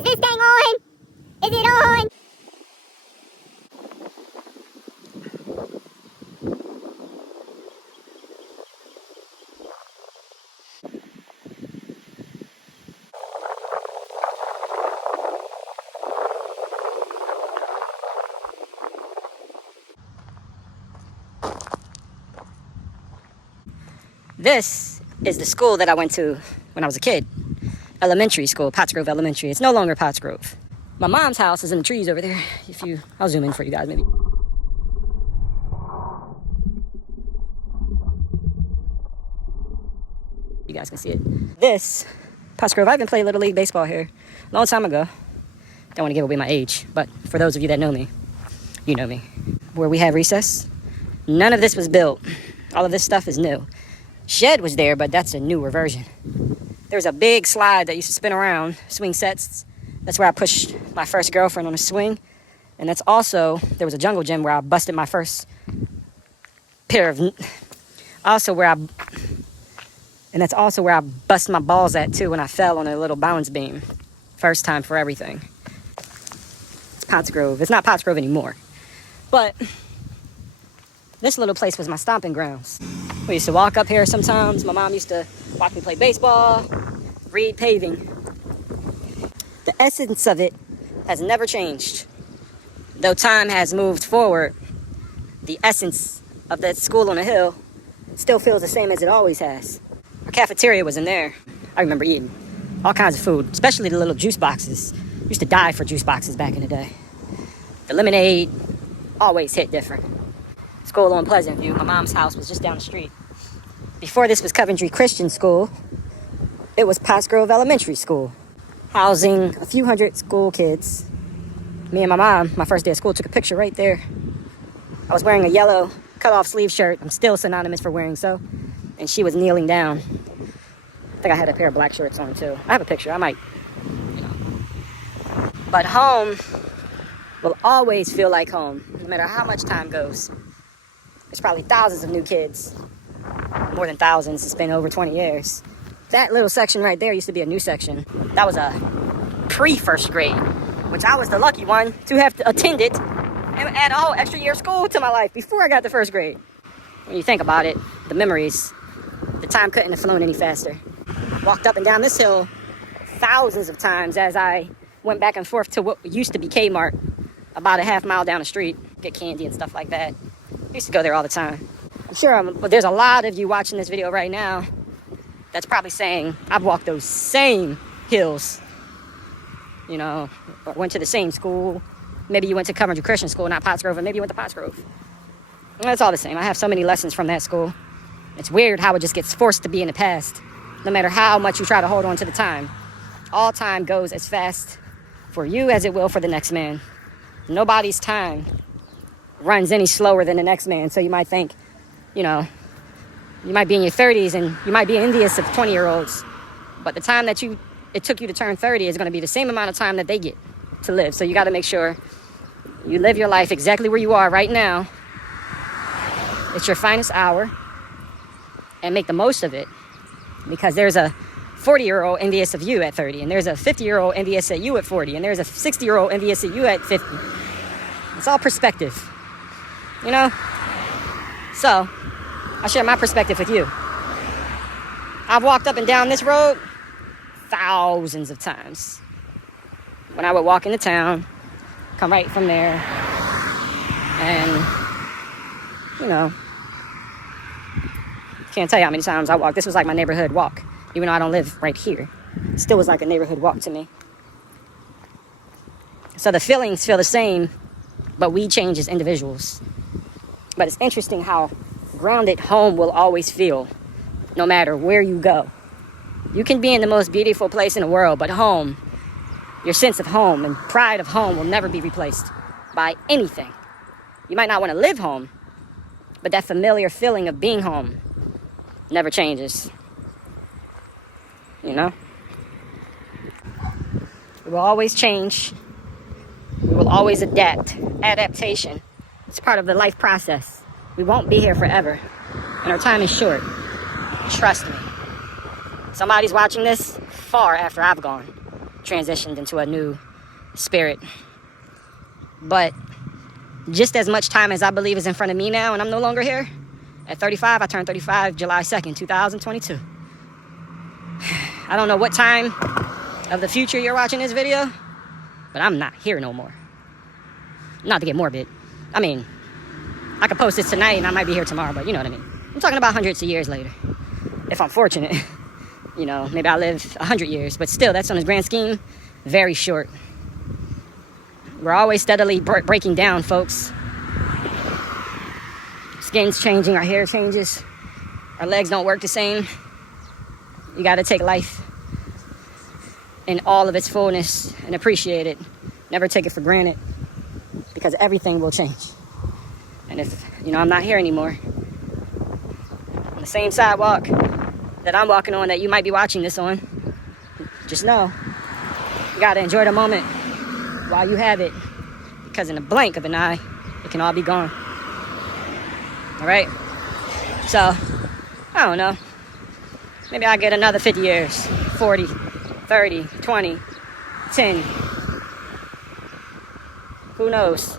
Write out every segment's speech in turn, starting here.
Is this thing on? Is it on? This is the school that I went to when I was a kid. Elementary school, Pottsgrove Elementary. It's no longer Pottsgrove. My mom's house is in the trees over there. I'll zoom in for you guys maybe. You guys can see it. This, Pottsgrove, I've been playing Little League Baseball here a long time ago. Don't want to give away my age, but for those of you that know me, you know me. Where we have recess, none of this was built. All of this stuff is new. Shed was there, but that's a newer version. There was a big slide that used to spin around, swing sets. That's where I pushed my first girlfriend on a swing. And that's also, there was a jungle gym where I busted my first pair of, and that's also where I busted my balls at too when I fell on a little balance beam. First time for everything. It's Pottsgrove. It's not Pottsgrove anymore. But this little place was my stomping grounds. We used to walk up here sometimes. My mom used to watch me play baseball, read paving. The essence of it has never changed. Though time has moved forward, the essence of that school on the hill still feels the same as it always has. Our cafeteria was in there. I remember eating all kinds of food, especially the little juice boxes. Used to die for juice boxes back in the day. The lemonade always hit different. School on Pleasant View. My mom's house was just down the street. Before this was Coventry Christian School, it was Pottsgrove Elementary School, housing a few hundred school kids. Me and my mom, my first day of school, took a picture right there. I was wearing a yellow cut-off sleeve shirt. I'm still synonymous for wearing so. And she was kneeling down. I think I had a pair of black shorts on too. I have a picture. I might, But home will always feel like home, no matter how much time goes. There's probably thousands of new kids. More than thousands. It's been over 20 years. That little section right there used to be a new section. That was a pre-first grade, which I was the lucky one to have attended and add a whole extra year of school to my life before I got to first grade. When you think about it, the memories, the time couldn't have flown any faster. Walked up and down this hill thousands of times as I went back and forth to what used to be Kmart, about a half mile down the street, get candy and stuff like that. I used to go there all the time. I'm sure there's a lot of you watching this video right now that's probably saying, I've walked those same hills. Went to the same school. Maybe you went to Coventry Christian School, not Pottsgrove, and maybe you went to Pottsgrove. It's all the same. I have so many lessons from that school. It's weird how it just gets forced to be in the past, no matter how much you try to hold on to the time. All time goes as fast for you as it will for the next man. Nobody's time runs any slower than the next man. So you might think, you might be in your 30s and you might be envious of 20-year-olds. But the time that it took you to turn 30 is going to be the same amount of time that they get to live. So you got to make sure you live your life exactly where you are right now. It's your finest hour. And make the most of it. Because there's a 40-year-old envious of you at 30. And there's a 50-year-old envious at you at 40. And there's a 60-year-old envious at you at 50. It's all perspective. So, I share my perspective with you. I've walked up and down this road thousands of times. When I would walk into town, come right from there, and, can't tell you how many times I walked. This was like my neighborhood walk, even though I don't live right here. It still was like a neighborhood walk to me. So the feelings feel the same, but we change as individuals. But it's interesting how grounded home will always feel, no matter where you go. You can be in the most beautiful place in the world, but home, your sense of home and pride of home will never be replaced by anything. You might not want to live home, but that familiar feeling of being home never changes. We will always change. We will always adapt. Adaptation. It's part of the life process. We won't be here forever. And our time is short. Trust me. Somebody's watching this far after I've gone. transitioned into a new spirit. But just as much time as I believe is in front of me now, and I'm no longer here, at 35, I turned 35 July 2nd, 2022. I don't know what time of the future you're watching this video, but I'm not here no more. Not to get morbid. I mean, I could post this tonight and I might be here tomorrow, but you know what I mean. I'm talking about hundreds of years later. If I'm fortunate, you know, maybe I live 100 years, but still, that's on the grand scheme, very short. We're always steadily breaking down, folks. Skin's changing, our hair changes, our legs don't work the same. You gotta take life in all of its fullness and appreciate it. Never take it for granted, because everything will change. And if, you know, I'm not here anymore, on the same sidewalk that I'm walking on, that you might be watching this on, just know, you gotta enjoy the moment while you have it, because in a blink of an eye, it can all be gone. All right? So, I don't know. Maybe I'll get another 50 years, 40, 30, 20, 10. Who knows?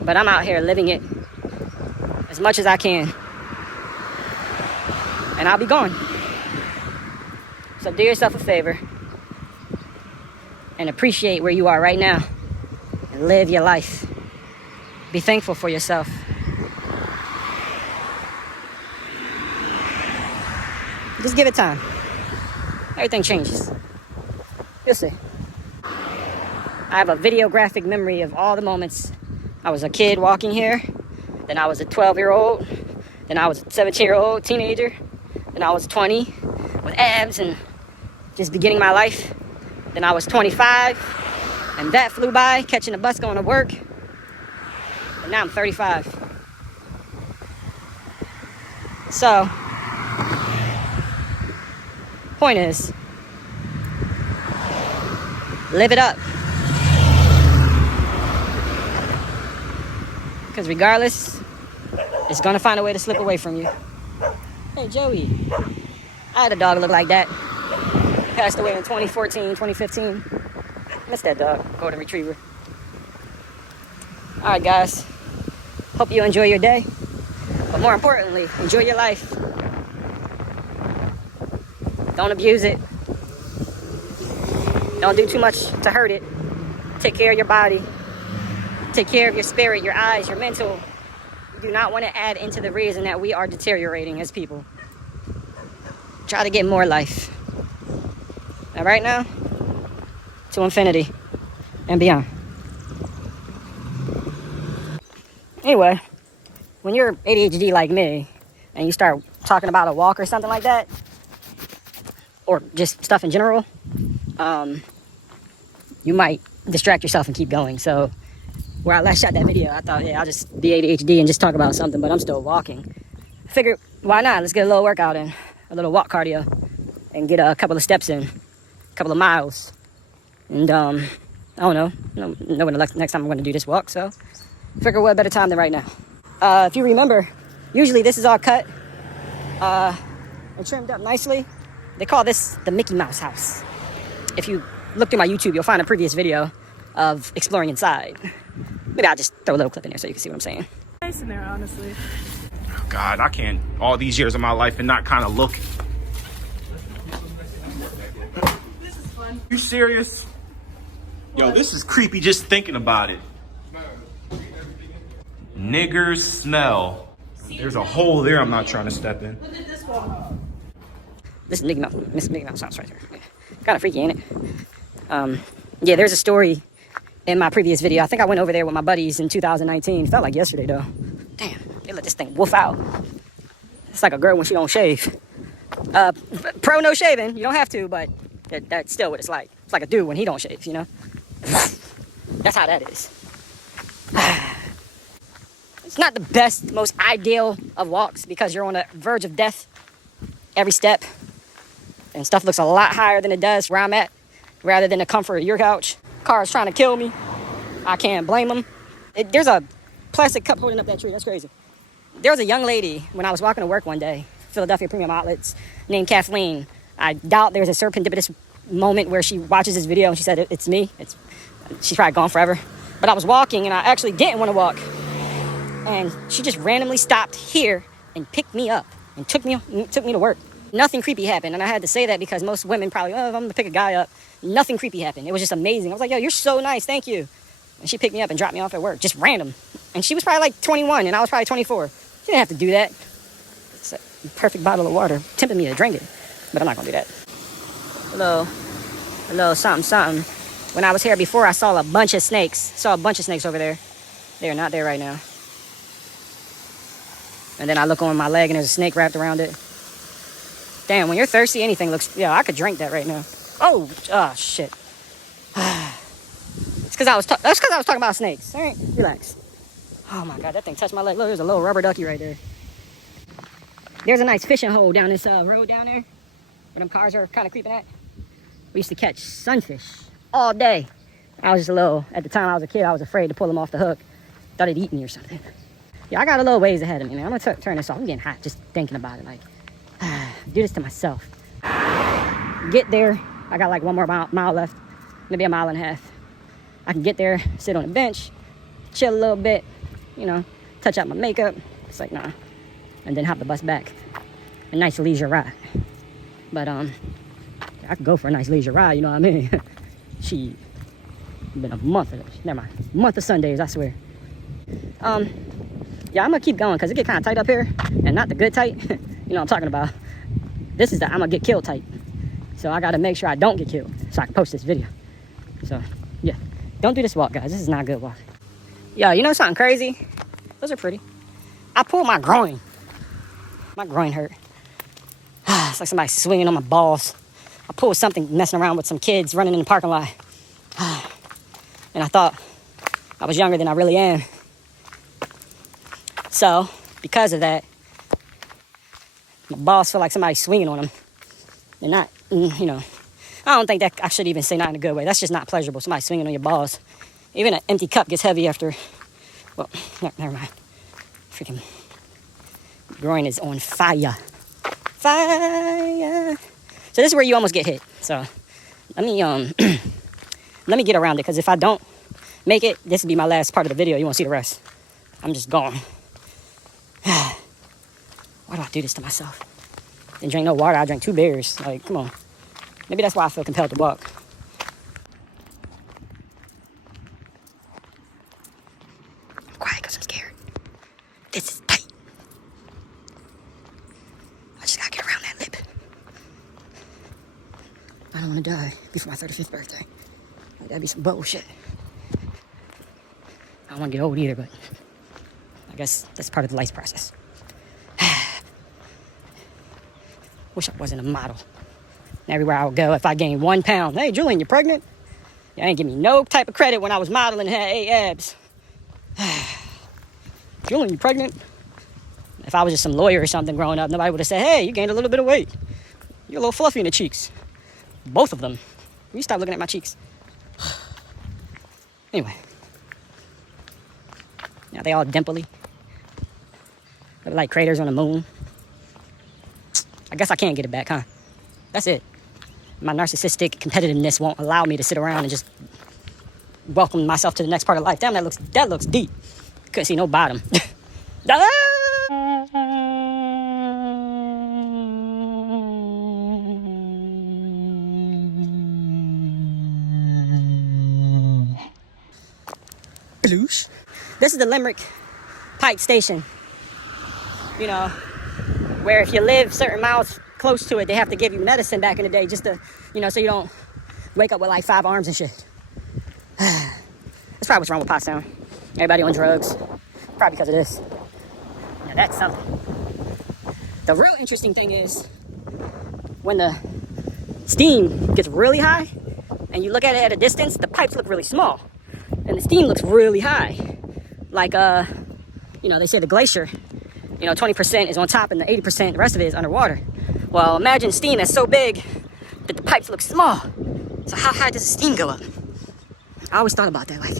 But I'm out here living it as much as I can. And I'll be gone. So do yourself a favor and appreciate where you are right now and live your life. Be thankful for yourself. Just give it time. Everything changes. You'll see. I have a videographic memory of all the moments. I was a kid walking here. Then I was a 12-year-old. Then I was a 17-year-old teenager. Then I was 20 with abs and just beginning my life. Then I was 25. And that flew by, catching a bus going to work. And now I'm 35. So, point is, live it up. Because regardless, it's gonna find a way to slip away from you. Hey, Joey. I had a dog look like that. Passed away in 2014, 2015. Miss that dog, golden retriever. All right, guys. Hope you enjoy your day. But more importantly, enjoy your life. Don't abuse it. Don't do too much to hurt it. Take care of your body. Take care of your spirit, your eyes, your mental. You do not want to add into the reason that we are deteriorating as people. Try to get more life. And right now, to infinity and beyond. Anyway, when you're ADHD like me, and you start talking about a walk or something like that, or just stuff in general, you might distract yourself and keep going. So where I last shot that video, I thought, yeah, I'll just be ADHD and just talk about something, but I'm still walking. I figured, why not? Let's get a little workout in, a little walk cardio, and get a couple of steps in, a couple of miles. And I don't know when the next time I'm going to do this walk, so figure what better time than right now. If you remember, usually this is all cut and trimmed up nicely. They call this the Mickey Mouse house. If you look through my YouTube, you'll find a previous video of exploring inside. Maybe I'll just throw a little clip in there so you can see what I'm saying. Nice in there, honestly. God, I can't, all these years of my life and not kind of look. This is fun. You serious? Yo, this is creepy just thinking about it. Niggers smell. There's a hole there I'm not trying to step in. Look at this wall. This is Mickey Mouse house right there. Yeah. Kind of freaky, ain't it? Yeah, there's a story in my previous video. I think I went over there with my buddies in 2019. Felt like yesterday, though. Damn, they let this thing woof out. It's like a girl when she don't shave. Pro no shaving. You don't have to, but that's still what it's like. It's like a dude when he don't shave, you know? That's how that is. It's not the best, most ideal of walks because you're on the verge of death every step. And stuff looks a lot higher than it does where I'm at, rather than the comfort of your couch. Car's trying to kill me. I can't blame them. There's a plastic cup holding up that tree. That's crazy. There was a young lady when I was walking to work one day, Philadelphia Premiun Outlets, named Kathleen. I doubt there's a serendipitous moment where she watches this video and she said, it's me. She's probably gone forever. But I was walking and I actually didn't want to walk. And she just randomly stopped here and picked me up and took me to work. Nothing creepy happened. And I had to say that because most women probably, oh, I'm going to pick a guy up. Nothing creepy happened. It was just amazing. I was like, yo, you're so nice. Thank you. And she picked me up and dropped me off at work. Just random. And she was probably like 21 and I was probably 24. She didn't have to do that. It's a perfect bottle of water. Tempting me to drink it. But I'm not going to do that. Hello, something. When I was here before, I saw a bunch of snakes. Saw a bunch of snakes over there. They are not there right now. And then I look on my leg and there's a snake wrapped around it. Damn, when you're thirsty, anything looks... Yeah, I could drink that right now. Oh shit. That's because I was talking about snakes. All right, relax. Oh my God, that thing touched my leg. Look, there's a little rubber ducky right there. There's a nice fishing hole down this road down there. Where them cars are kind of creeping at. We used to catch sunfish all day. I was just at the time I was a kid, I was afraid to pull them off the hook. Thought it'd eat me or something. Yeah, I got a little ways ahead of me, man. I'm gonna turn this off. I'm getting hot just thinking about it. Like, do this to myself. Get there. I got like one more mile left. Maybe a mile and a half. I can get there, sit on the bench, chill a little bit, touch up my makeup. It's like, nah. And then hop the bus back. A nice leisure ride. But, I could go for a nice leisure ride, you know what I mean? It's been a month of Sundays, I swear. Yeah, I'm gonna keep going because it get kind of tight up here, and not the good tight. You know what I'm talking about. This is the I'm gonna get killed tight. So I gotta make sure I don't get killed so I can post this video. So yeah, don't do this walk, guys. This is not a good walk. Yo, you know something crazy? Those are pretty. I pulled my groin. My groin hurt. It's like somebody swinging on my balls. I pulled something messing around with some kids running in the parking lot. And I thought I was younger than I really am. So, because of that, my balls feel like somebody swinging on them. They're not, I don't think that I should even say not in a good way. That's just not pleasurable, somebody swinging on your balls. Even an empty cup gets heavy after, well, never mind. Freaking groin is on fire. Fire. So this is where you almost get hit. So let me get around it, because if I don't make it, this will be my last part of the video. You won't see the rest. I'm just gone. Why do I do this to myself? Didn't drink no water. I drank 2 beers. Like, come on. Maybe that's why I feel compelled to walk. I'm quiet because I'm scared. This is tight. I just gotta get around that lip. I don't want to die before my 35th birthday. Like, that'd be some bullshit. I don't want to get old either, but I guess that's part of the life process. Wish I wasn't a model. Everywhere I would go, if I gained 1 pound, hey, Julian, you pregnant? You ain't give me no type of credit when I was modeling and had 8 abs. Julian, you pregnant? If I was just some lawyer or something growing up, nobody would have said, hey, you gained a little bit of weight. You're a little fluffy in the cheeks. Both of them. You stop looking at my cheeks. Anyway. Now they all dimply. They're like craters on the moon. I guess I can't get it back, huh? That's it. My narcissistic competitiveness won't allow me to sit around and just welcome myself to the next part of life. Damn, that looks deep. Couldn't see no bottom. Bloosh. This is the Limerick Pike Station. Where if you live certain miles close to it, they have to give you medicine back in the day just to, so you don't wake up with like 5 arms and shit. That's probably what's wrong with Pottstown. Everybody on drugs. Probably because of this. Now that's something. The real interesting thing is when the steam gets really high and you look at it at a distance, the pipes look really small. And the steam looks really high. Like, they say the glacier, 20% is on top and the 80%, the rest of it is underwater. Well, imagine steam that's so big that the pipes look small. So how high does the steam go up? I always thought about that. Like,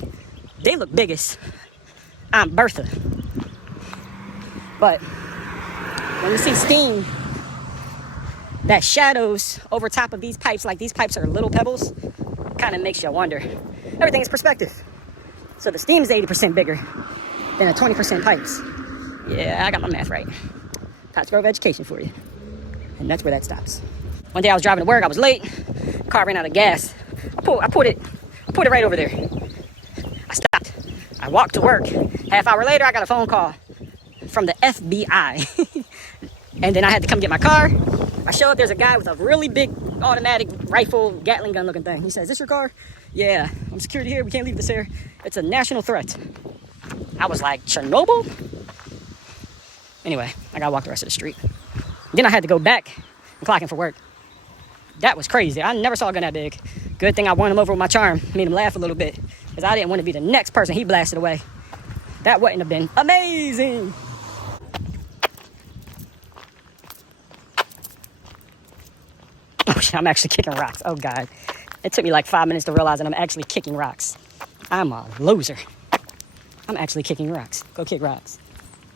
they look biggest. I'm Bertha. But when you see steam that shadows over top of these pipes, like these pipes are little pebbles, kind of makes you wonder. Everything is perspective. So the steam's 80% bigger than a 20% pipes. Yeah, I got my math right. Pottsgrove education for you. And that's where that stops. One day I was driving to work, I was late, car ran out of gas. I put it right over there. I stopped. I walked to work. Half hour later, I got a phone call from the FBI. And then I had to come get my car. I show up, there's a guy with a really big automatic rifle, Gatling gun looking thing. He says, "Is this your car?" "Yeah, I'm security here, we can't leave this here. It's a national threat." I was like, Chernobyl? Anyway, I gotta walk the rest of the street. Then I had to go back and clock in for work. That was crazy. I never saw a gun that big. Good thing I won him over with my charm. Made him laugh a little bit. Because I didn't want to be the next person he blasted away. That wouldn't have been amazing. Oh shit, I'm actually kicking rocks. Oh God. It took me like 5 minutes to realize that I'm actually kicking rocks. I'm a loser. I'm actually kicking rocks. Go kick rocks.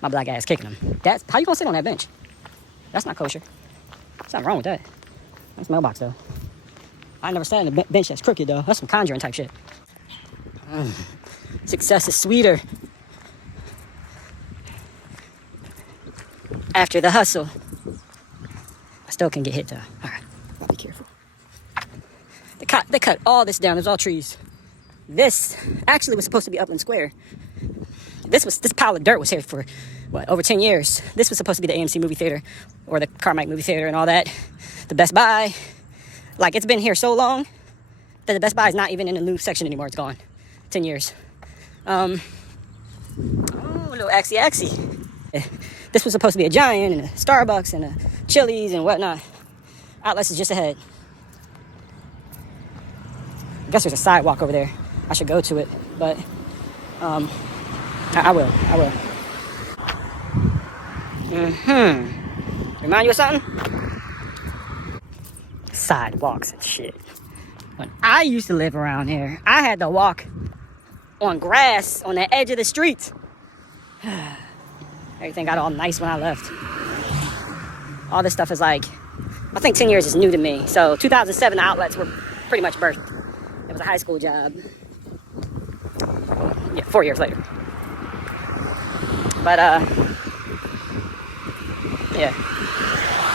My black ass kicking them. That's how you gonna sit on that bench? That's not kosher. Something wrong with that. That's mailbox though. I never sat on a bench that's crooked though. That's some conjuring type shit. Success is sweeter after the hustle. I still can get hit though. All right, I'll be careful. They cut all this down. There's all trees. This actually was supposed to be Upland Square. This pile of dirt was here for what, over 10 years. This was supposed to be the AMC movie theater or the Carmike movie theater and all that. The Best Buy. Like, it's been here so long that the Best Buy is not even in the new section anymore. It's gone. 10 years. Oh, a little axie. This was supposed to be a Giant and a Starbucks and a Chili's and whatnot. Outlets is just ahead. I guess there's a sidewalk over there. I should go to it, but I will. Remind you of something? Sidewalks and shit. When I used to live around here, I had to walk on grass on the edge of the street. Everything got all nice when I left. All this stuff is like, I think 10 years is new to me. So 2007, the outlets were pretty much birthed. It was a high school job. Yeah, 4 years later. But yeah,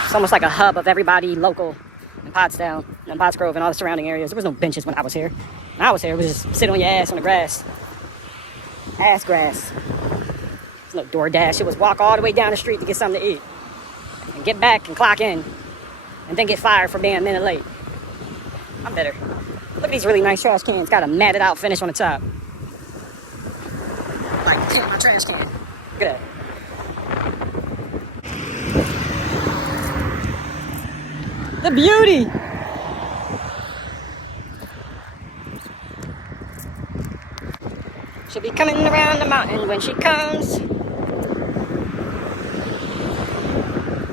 it's almost like a hub of everybody local in Pottsdale and Pottsgrove and all the surrounding areas. There was no benches when I was here. When I was here, it was just sit on your ass on the grass. Ass grass. There's no DoorDash. It was walk all the way down the street to get something to eat. And get back and clock in. And then get fired for being a minute late. I'm better. Look at these really nice trash cans. Got a matted out finish on the top. Like, paint my trash can. Look at that. The beauty. She'll be coming around the mountain when she comes.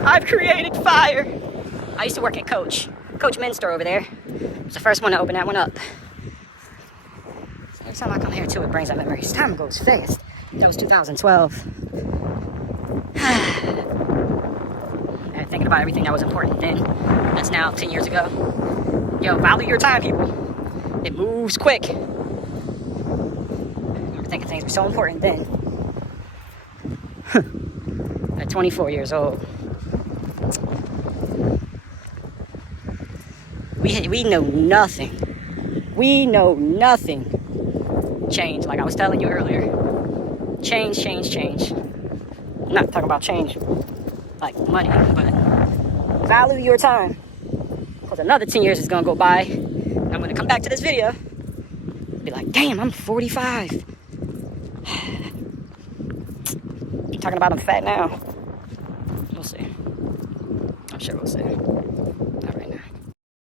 I've created fire. I used to work at Coach Men's store over there. I was the first one to open that one up. So every time I come here too, it brings up memories. Time goes fast. That was 2012. And thinking about everything that was important then. That's now 10 years ago. Yo, value your time, people. It moves quick. I remember thinking things were so important then. At 24 years old. We know nothing. We know nothing. Change, like I was telling you earlier. Change. I'm not talking about change like money, but value your time. Because another 10 years is going to go by. And I'm going to come back to this video and be like, damn, I'm 45. I'm talking about I'm fat now. We'll see. I'm sure we'll see.